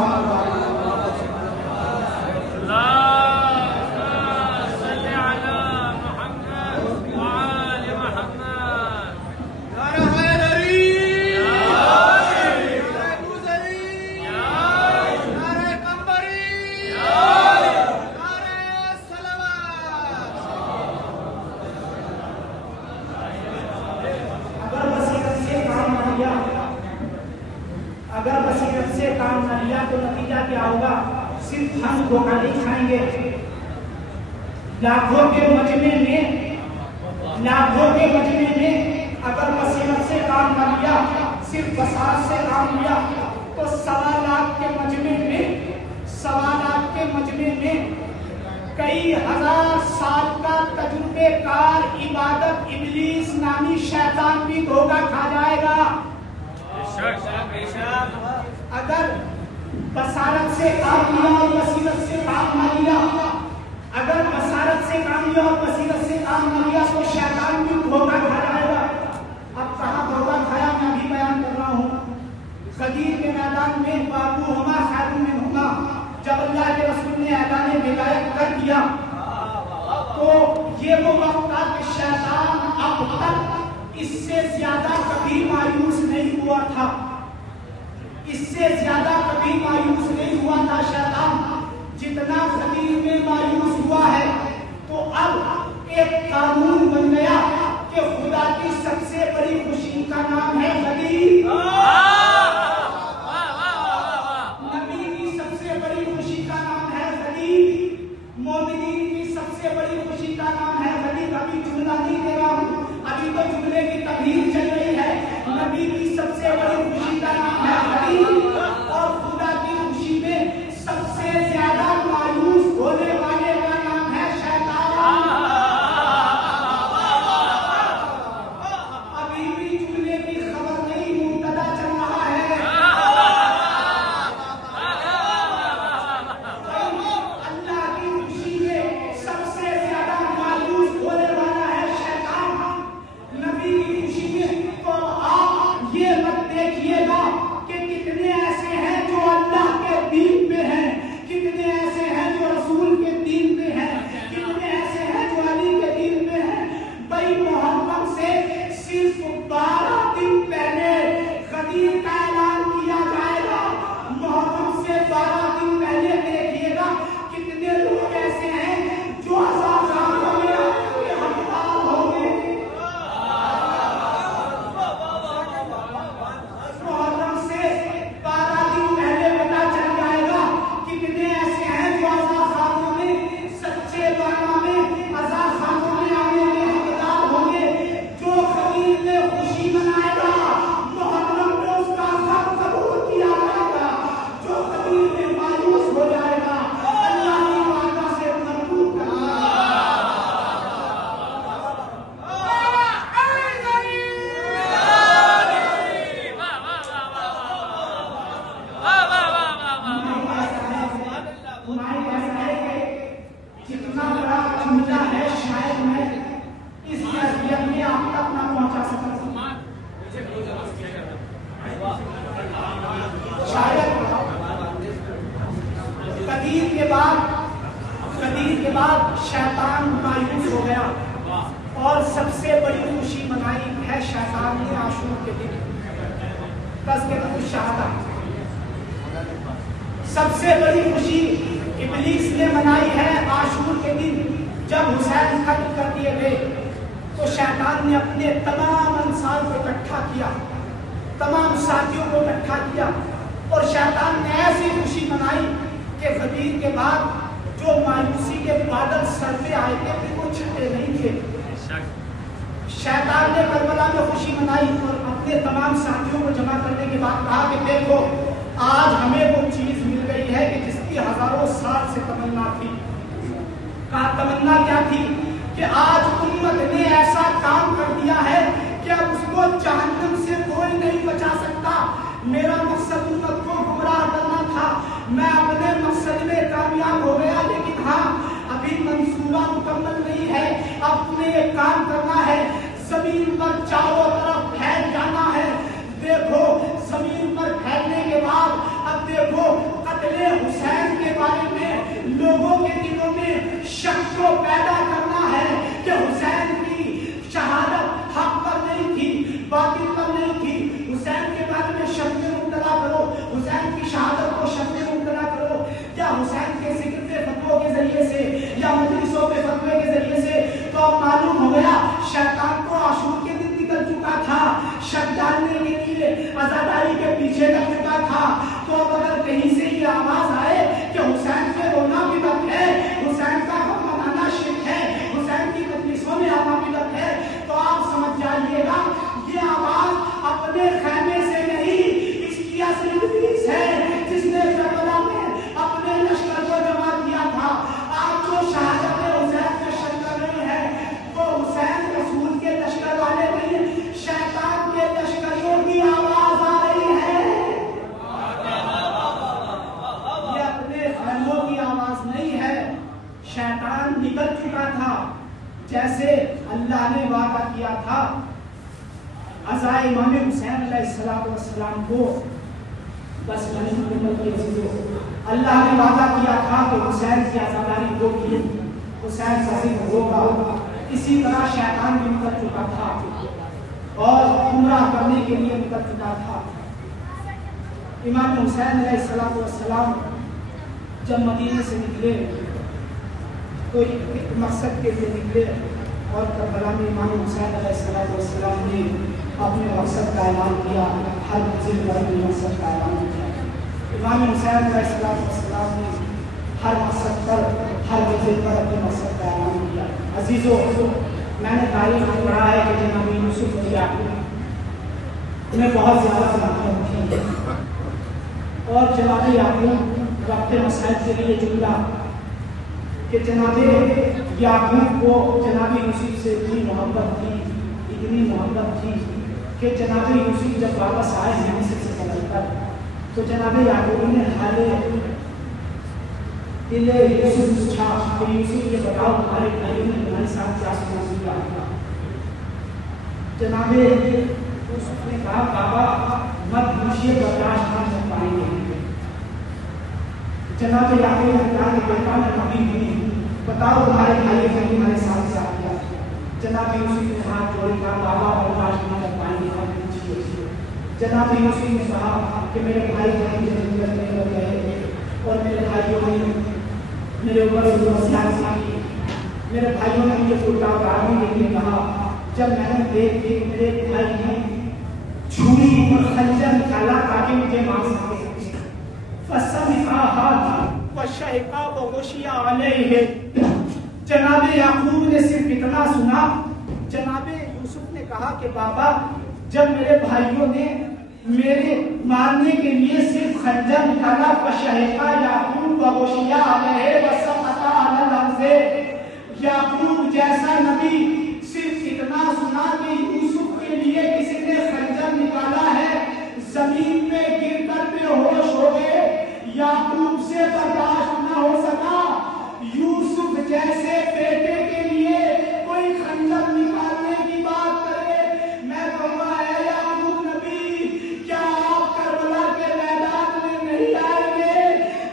لاکھوں کے مجمع میں اگر بصیرت سے کام نہ لیا، صرف بصارت سے کام لیا، تو 1.25 لاکھ کے مجمع میں کئی ہزار سال کا تجربے کار عبادت ابلیس نامی شیطان بھی دھوکہ کھا جائے گا۔ اگر بصارت سے کام لیا اور سے کام لیا اور بصیرت سے کام نہ لیا تو شیطان بھی دھوکہ کھا جائے گا. اب کہاں دھوکہ کھایا میں ابھی بیان کر رہا ہوں. غدیر کے میدان میں بابوہما خیر منہما جب اللہ کے رسول نے اعلان ولایت کر دیا تو یہ وہ وقت تھا کہ شیطان اب تک اس سے زیادہ کبھی مایوس نہیں ہوا تھا. اس سے زیادہ کبھی مایوس نہیں ہوا تھا شیطان جتنا غدیر میں مایوس ہوا ہے. تو اب ایک قانون بن گیا کہ خدا کی سب سے بڑی خوشی کا نام ہے غدیر. نبی کی سب سے بڑی خوشی کا نام ہے غدیر. مومنین کی سب سے بڑی خوشی کا نام ہے غدیر. ابھی جملہ نہیں دے رہا ہوں, ابھی تو جملے کی تبدیل چل رہی ہے. نبی کی سب سے بڑی خوشی کا نام ہے غدیر اور خدا کی خوشی میں سب سے زیادہ مایوس ہونے والے کا نام ہے شیطان. ابھی بھی جملے کی خبر نہیں, مبتدا چل رہا ہے. اللہ کی خوشی میں سب سے زیادہ مایوس ہونے والا ہے شیطان. نبی کی خوشی میں تو آپ یہ مت دیکھیے گا کہ کتنے ایسے ہیں جو اللہ کے دین پہ ہیں, کتنے ایسے ہیں جو رسول کے دین پہ ہیں, کتنے ایسے ہیں جو علی کے دین پہ ہیں. بھائی محرم سے صرف 12 دن پہلے غدیر کا اعلان کیا جائے گا. محرم سے 12 دن پہلے دیکھیے گا کتنے لوگ ایسے ہیں جو ہزار ہو گیا کہ ہڑتال ہو گئے. محرم سے 12 دن پہلے پتا چل جائے گا کتنے ایسے ہیں جو آزاد خانوں میں سچے بانا میں آزاد خانوں میں آنے میں حقدار ہوں گے. جو غدیر میں خوشی منائے گا محرم میں اس کا حق قبول کیا جائے گا. جو غدیر میں مایوس ہو جائے گا اللہ کی وعدہ سے مردود کر دیا. جتنا بڑا جملہ ہے شاید میں اس نصیحت میں آپ تک نہ پہنچا سکتا. شاید غدیر کے بعد شیطان مایوس ہو گیا اور سب سے بڑی خوشی منائی ہے شیطان نے عاشور کے دن تذکرۃ الشہادہ. سب سے بڑی خوشی ابلیس نے منائی ہے عاشور کے دن. جب حسین قتل کر دیے گئے تو شیطان نے اپنے تمام انصار کو اکٹھا کیا, تمام ساتھیوں کو اکٹھا کیا اور شیطان نے ایسی خوشی منائی کہ غدیر کے بعد جو مایوسی کے بادل سر پہ آئے تھے پھر وہ چھٹے نہیں تھے. شیطان نے کربلا میں خوشی منائی اور اپنے تمام ساتھیوں کو جمع کرنے کے بعد کہا کہ دیکھو آج ہمیں وہ چیز مل گئی ہے کہ جس کی ہزاروں سال سے تمنا تھی. کہا تمنا کیا تھی کہ آج امت نے ایسا کام کر دیا ہے کہ اب اس کو جہنم سے کوئی نہیں بچا سکتا. میرا مقصد امت کو گمراہ کرنا تھا, میں اپنے مقصد میں کامیاب ہو گیا, لیکن ہاں ابھی منصوبہ مکمل نہیں ہے. اب تمہیں ایک کام کرنا ہے, زمین پر چاروں طرف پھیل جانا ہے. دیکھو زمین پر پھیلنے کے بعد اب دیکھو قتل حسین کے بارے میں لوگوں کے دلوں میں شک کو پیدا کرنا ہے کہ حسین کی شہادت حق پر نہیں تھی, باطل پر نہیں تھی. حسین کے بارے میں شک میں مبتلا کرو, حسین کی شہادت کو شک میں مبتلا کرو. یا حسین کے ذکر کے فتووں کے ذریعے سے یا مجلسوں کے فتوے کے ذریعے سے تو اب معلوم ہو گیا شیطان کو عاشور کے دن نکل چکا تھا, شک ڈالنے کے لیے عزاداری کے پیچھے لگ چکا تھا. تو اب اگر کہیں سے یہ آواز آئے کہ حسین سے رونا بدعت ہے, حسین کا غم منانا شرک ہے, حسین کی مجلسوں میں آنا بدعت ہے, تو آپ سمجھ جائیے گا یہ آواز اپنے خیمے سے نہیں, اس کی اصل ابلیس ہے جس نے کربلا میں اپنے لشکر کو جمع کیا تھا. آپ جو شہادت حسین میں شک کر رہے ہیں وہ حسین رسول کے لشکر والے نہیں, شیطان کے لشکریوں کی آواز آ رہی ہے. شیطان نکل چکا تھا، جیسے اللہ نے وعدہ کیا تھا عزائے امام حسین علیہ السلام کو. بس اللہ نے وعدہ کیا تھا کہ حسین کی عزاداری ہوگی، حسین ظاہر ہوگا. اسی طرح شیطان بھی نکل چکا تھا اور گمراہ کرنے کے لیے نکل چکا تھا. امام حسین علیہ السلام جب مدینے سے نکلے تو ایک مقصد کے لیے نکلے، اور کربلا میں امام حسین علیہ السلام نے اپنے مقصد کا اعلان کیا. ہر منزل پر اپنے مقصد کا اعلان کیا. امام حسین علیہ السلام نے ہر مقصد پر، ہر منزل پر اپنے مقصد کا اعلان کیا. عزیزو، میں نے تاریخ میں پڑھا ہے کہ جناب یوسف اور یعقوب میں بہت زیادہ محبت تھی، اور جناب یعقوب ربط مسائل کے لیے جملہ کہ جناب یعقوب کو جناب یوسف سے اتنی محبت تھی، اتنی محبت تھی کہ جناب یوسف جب واپس آئے ہیں مصر سے بدل کر، تو جناب یعقوب نے حال دل یوسف پوچھا کہ یوسف یہ بتاؤ تمہارے بھائیوں نے تمہارے ساتھ کیا سلوک کیا؟ جناب یوسف نے کہا بابا مت پوچھیے، برداشت نہ کر پائیں گے. جناب یعقوب نے کہا کہ بیٹا میں نبی ہوں، بتاؤ تمہارے بھائی نے تمہارے ساتھ کیا؟ جناب یوسف نے ہاتھ جوڑے کہا بابا برداشت نہ کر پائیں گے، مت پوچھیے. جناب یوسف نے کہا کہ میرے بھائی بہن جنت میں ہو گئے، اور میرے بھائیوں نے میرے اوپر سیاست کی، میرے بھائیوں نے مجھے الٹا اتارنے کے لیے کہا. جب میں نے دیکھ کے میرے بھائی نے چھری اور خنجر نکالا تاکہ مجھے مار سکے، فسمعها وشهق وغشي عليه. جناب یعقوب نے صرف اتنا سنا. جناب یوسف نے کہا کہ بابا جب میرے بھائیوں نے میرے مارنے کے لیے صرف خنجر نکالا، فشہقا یعقوب وغشی علیہ وسقط علی الارض. یعقوب جیسا نبی صرف اتنا سنا کہ یوسف کے لیے کسی نے خنجر نکالا ہے، زمین میں گر کر بے ہوش ہو گئے. یعقوب سے برداشت نہ ہو سکا. یوسف جیسے بیٹے کے لیے کوئی خنجر نکالنے کی بات کرے. میں کہوں گا اے یعقوب نبی، کیا آپ کربلا کے میدان میں نہیں آئیں گے؟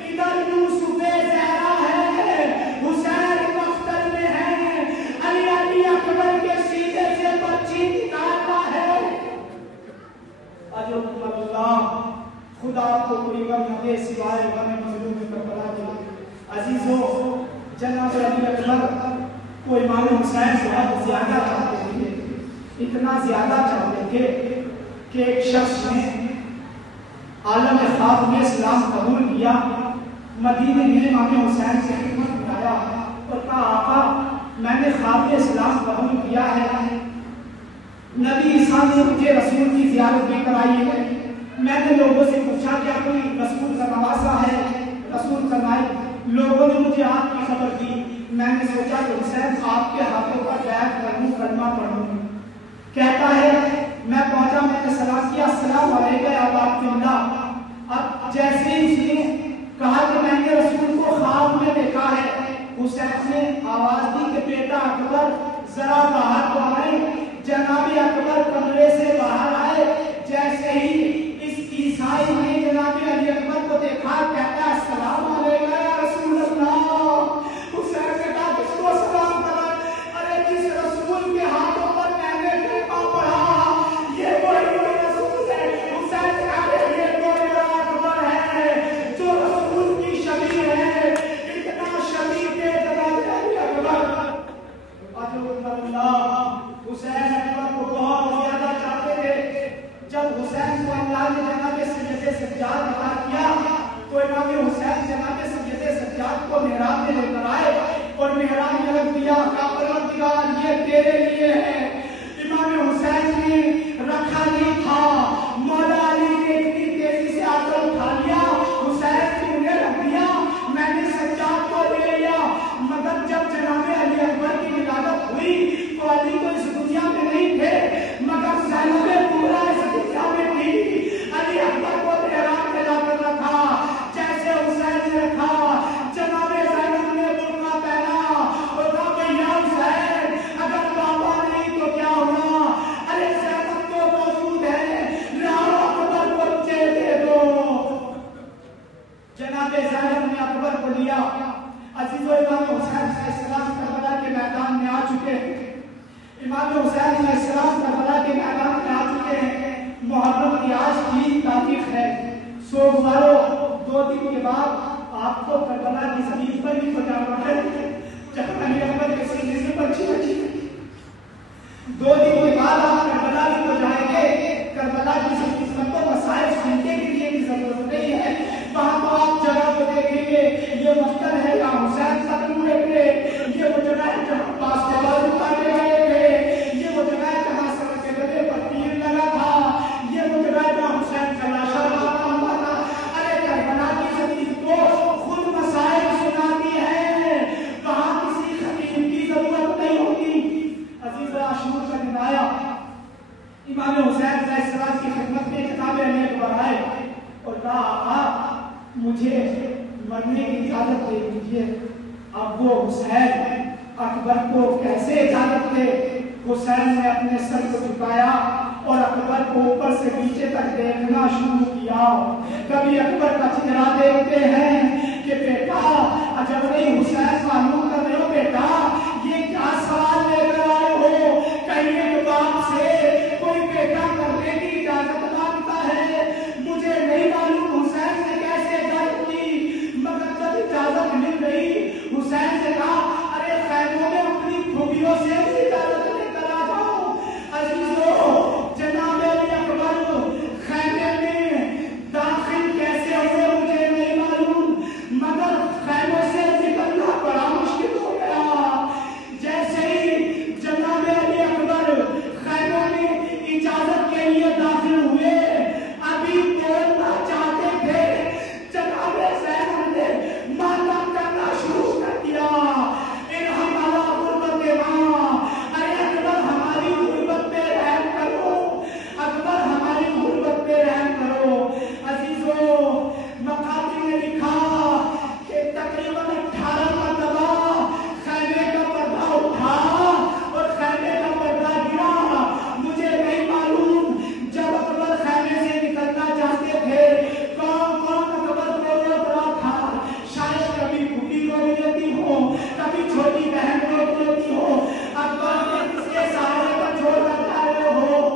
ادھر یوسف زہرا ہے، حسین مقتل میں ہے، علی اکبر کے سینے سے بچی نکالنا ہے. اجو اللہ خدا کو کوئی غم نہ دے سوائے غم مظلوم کربلا کے. عزیزو، جناب علی اکبر کو امام حسین بہت زیادہ چاہتے تھے، اتنا زیادہ چاہتے تھے کہ ایک شخص نے عالم خواب میں اسلام قبول کیا، مدینے میں امام حسین سے خدمت میں آیا اور کہا آقا میں نے خواب میں اسلام قبول کیا ہے، نبی عیسیٰ نے مجھے رسول کی زیارت بھی کرائی ہے. میں نے لوگوں سے پوچھا کیا کوئی رسول کا نواسا ہے؟ رسول فرمائے. لوگوں نے مجھے آپ کی خبر دی. میں نے سوچا کہ حسین آپ کے ہاتھوں پر بیعت کروں، کلمہ پڑھوں. کہتا ہے میں پہنچا، میں نے سلام کیا، السلام علیکم یا ابا عبداللہ. اب جیسے ہی اس نے کہا کہ میں نے رسول کو خواب میں دیکھا ہے، حسین نے آواز دی کہ بیٹا اکبر ذرا باہر تو آئے. جناب اکبر کمرے سے باہر آئے. جیسے ہی اس عیسائی نے جناب علی اکبر کو دیکھا، کہتا ہے السلام علیکم یا رسول اللہ. حسین نے کہا کس کو سلام کرا؟ ارے جس رسول کے ہاتھوں پر میں نے کلمہ پڑھا یہ وہی رسول ہے. حسین نے کہا یہ کوئی بڑا اکبر ہے جو رسول کی شبیہ ہے، اتنا شبیہ کے جناب علی اکبر. اللہ حسین اکبر کو بہت زیادہ چاہتے تھے. جب حسین کو اللہ نے جناب سید سجاد عطا کیا تو امام حسین جناب سید سجاد کو محراب میں لے کر آئے اور محراب میں رکھ دیا. پروردگار یہ تیرے لیے ہے. امام حسین نے رکھا نہیں تھا، مولا علی نے اتنی تیزی سے آ کر اٹھا لیا، حسین نے انہیں رکھ دیا. میں نے سجاد کو لے لیا. مگر جب جناب علی اکبر کی ولادت ہوئی تو علی کو اس دنیا میں نہیں تھے، مگر زینب پورا اس دنیا میں تھی. علی اکبر کو محراب میں لا کر رکھا. جیسے حسین نے رکھا، جناب زینب نے برقع پہنا امام حسین علیہ السلام کربلا کے میدان میں آ چکے ہیں. محرم کی آج کی تاریخ ہے. سوموارو 2 دن کے بعد آپ کو کربلا کی زمین پر بھی پہنچانا ہے جہاں علی اکبر کے سینے سے بچی 2 دن کے بعد آپ کربلا بھی پہنچائیں گے. کربلا کی زمین پر مسائل سننے کے لیے بھی ضرورت نہیں ہے. وہاں تو آپ جگہ کو دیکھیں گے یہ مقتل ہے جہاں حسین قتل ہوئے تھے. یہ وہ جگہ ہے جہاں باسکٹ بال اتارے گئے تھے. یہ وہ جگہ ہے جہاں سڑک کے گدے پر تیر لگا تھا. یہ وہ جگہ ہے جہاں حسین کا لاشا لگا ہوا تھا. ارے کربلا کی زمین کو خود مسائل سناتی ہے. وہاں کسی خطیب کی ضرورت نہیں ہوتی. عزیز عاشور کا دن آیا. امام حسین علیہ السلام کی خدمت میں جناب علی اکبر آئے اور کہا آقا مجھے مرنے کی اجازت دے دیجیے. اب وہ حسین اکبر کو کیسے اجازت دے؟ حسین نے اپنے سر کو جھکایا اور اکبر کو اوپر سے نیچے تک دیکھنا شروع کیا. کبھی اکبر کا چہرہ دیکھتے ہیں کہ بیٹا جب نہیں حسین معلوم کر رہے ہو بیٹا یہ کیا سوال لے کر آئے ہو؟ کہیے کہ باپ سے کوئی بیٹا کرنے کی اجازت مانگتا ہے. مجھے نہیں معلوم حسین نے کیسے اجازت کی مگر جب اجازت مل گئی حسین سے کہا ارے خیموں میں اپنی پھوپھیوں سے بھی اجازت لے کر آ جاؤ. عزیزو جناب علی اکبر خیمے میں داخل کیسے ہوئے مجھے نہیں معلوم مگر خیموں سے نکلنا بڑا مشکل ہو گیا. جیسے ہی جناب علی اکبر خیموں میں اجازت کے لیے داخل ہوئے ابھی بولنا چاہتے تھے جناب زینب نے ماتم کرنا شروع کر دیا. ارحم علی غربت ماں. ارے اکبر ہماری غربت پہ رحم کرو. اکبر ہماری غربت پہ رحم کرو. عزیزو مقاتی نے لکھا کہ تقریباً 18 مرتبہ خیمے کا پردہ اٹھا اور خیمے کا پردہ گرا. مجھے نہیں معلوم جب اکبر خیمے سے نکلنا چاہتے تھے کون کون اکبر کو روک رہا تھا. شاید کبھی پھوپھی رو لیتی ہو کبھی چھوٹی بہن رو لیتی ہو. اکبر نے کس کے سہارے پر چھوڑ کر جا رہے ہو؟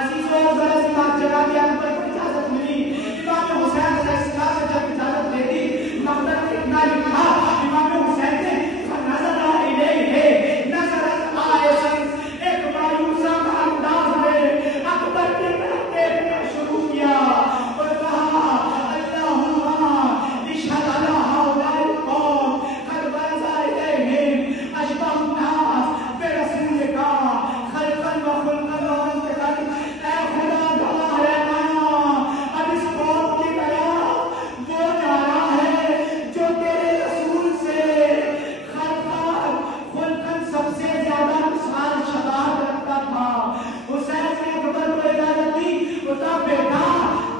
عزیزوں ذرا سی بات جناب اکبر کو اجازت ملی. امام حسین علیہ السلام نے جب اجازت دے دی مقدر نے اتنا لکھا امام حسین نے نظر آئے نظر آئے ایک مایوسا انداز میں اکبر کی طرف دیکھنا شروع کیا اور کہا اللہم اشہد علی ہؤلاء القوم قد برز الیہم اشبہ الناس برسولک خلقا وخلقا ومنطقا. اے خدا گواہ رہنا اب اس قوم کی طرح وہ جا رہا ہے جو تیرے رسول سے خلقا خلقا سب سے زیادہ مثال شباہت رکھتا تھا. حسین نے اکبر کو اجازت دی. بتا بیٹا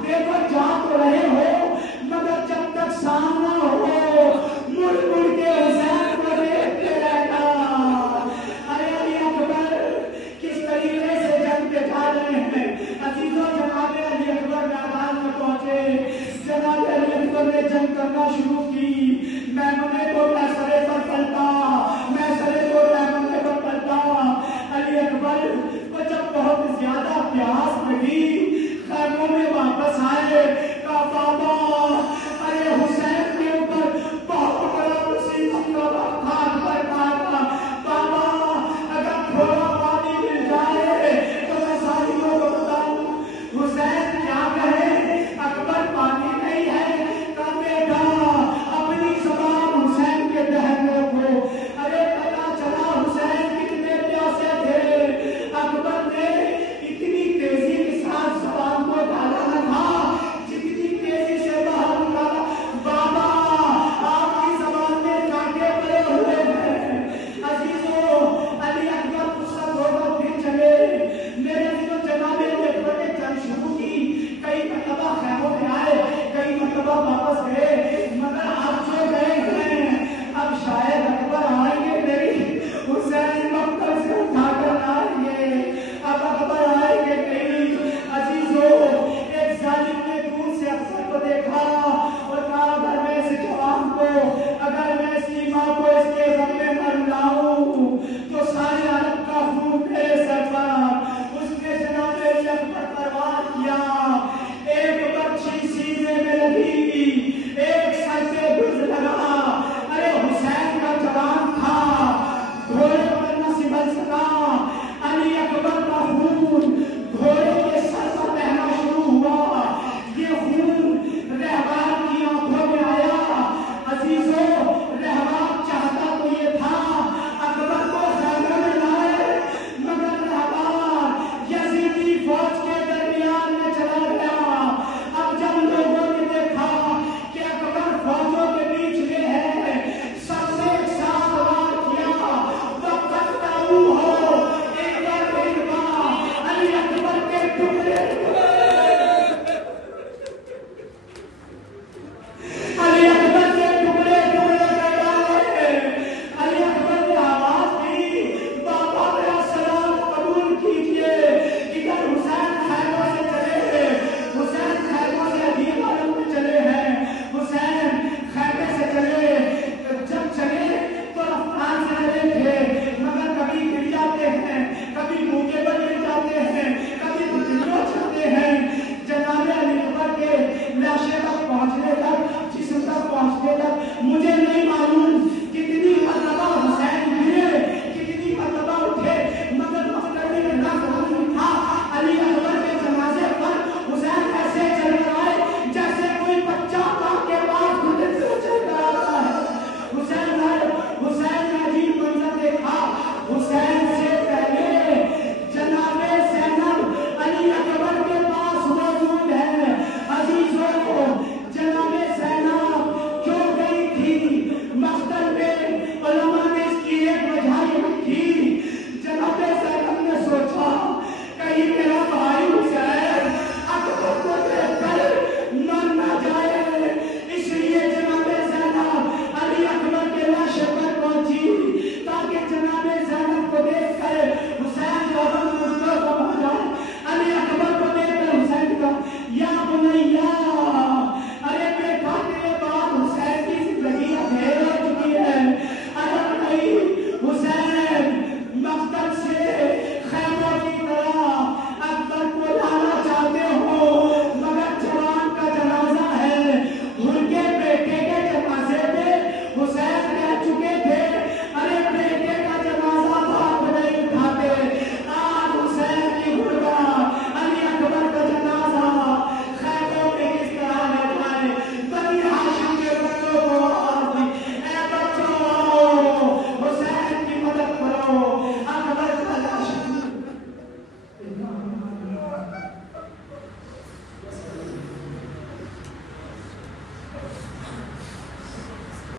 دیکھو جا تو رہے ہو مگر جب تک سامنا ہو مڑ مڑ کے حسین کو دیکھتے رہنا. ارے علی اکبر کس طریقے سے جنگ کے جا رہے ہیں. عزیزوں جناب علی اکبر میدان میں پہنچے. جناب علی اکبر نے جنگ کرنا شروع کی. میمنے کو